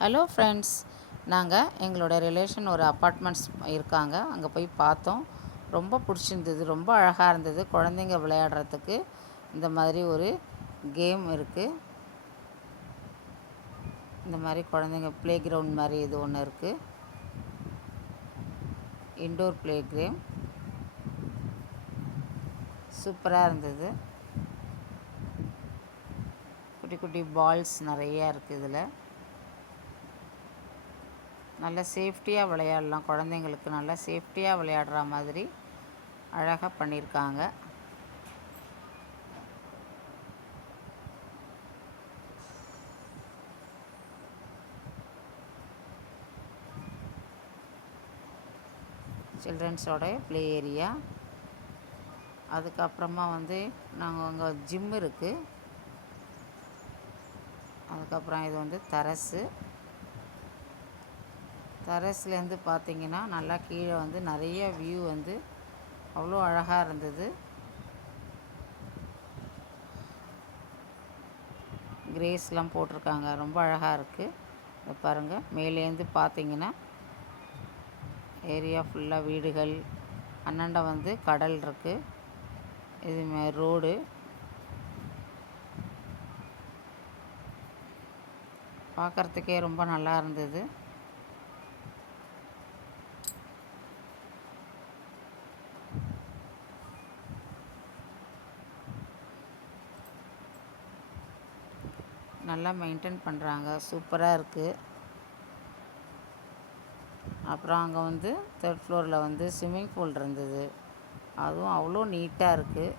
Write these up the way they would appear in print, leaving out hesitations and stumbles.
Hello friends, நாங்கள் எங்களோட relation ஒரு அப்பார்ட்மெண்ட்ஸ் இருக்காங்க. அங்கே போய் பார்த்தோம். ரொம்ப பிடிச்சிருந்தது. ரொம்ப அழகாக இருந்தது. குழந்தைங்க விளையாடுறதுக்கு இந்த மாதிரி ஒரு கேம் இருக்குது. இந்த மாதிரி குழந்தைங்க ப்ளே கிரவுண்ட் மாதிரி இது ஒன்று இருக்குது. இன்டோர் ப்ளே கேம் சூப்பராக இருந்தது. குட்டி குட்டி பால்ஸ் நிறையா இருக்குது. இதில் நல்ல சேஃப்டியாக விளையாடலாம். குழந்தைங்களுக்கு நல்லா சேஃப்டியாக விளையாடுற மாதிரி அழகாக பண்ணியிருக்காங்க. சில்ட்ரன்ஸோட ப்ளே ஏரியா. அதுக்கப்புறமா நாங்கள் அங்கே ஜிம் இருக்குது. அதுக்கப்புறம் இது டெரஸு. டெரஸ்லேருந்து பார்த்தீங்கன்னா நல்லா கீழே நிறைய வியூ அவ்வளோ அழகாக இருந்தது. கிரேஸ்லாம் போட்டிருக்காங்க. ரொம்ப அழகாக இருக்குது. இதை பாருங்கள், மேலேருந்து பார்த்தீங்கன்னா ஏரியா ஃபுல்லாக வீடுகள். அண்ணாண்ட கடல் இருக்குது. இது ரோடு. பார்க்குறதுக்கே ரொம்ப நல்லா இருந்தது. நல்லா மெயின்டைன் பண்ணுறாங்க. சூப்பராக இருக்குது. அப்புறம் அங்கே 3rd ஃப்ளோரில் ஸ்விம்மிங் பூல் இருந்தது. அதுவும் அவ்வளோ நீட்டாக இருக்குது.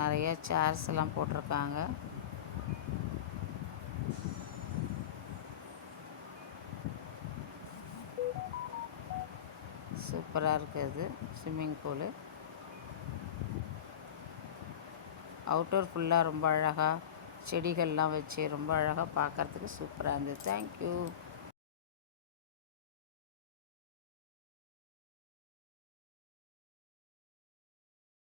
நிறைய சேர்ஸ் எல்லாம் போட்டிருக்காங்க. சூப்பராக இருக்குது ஸ்விம்மிங் பூலு. அவுட்டோர் ஃபுல்லாக ரொம்ப அழகாக செடிகள்லாம் வச்சு ரொம்ப அழகாக பார்க்குறதுக்கு சூப்பராக இருந்தது. தேங்க்யூ.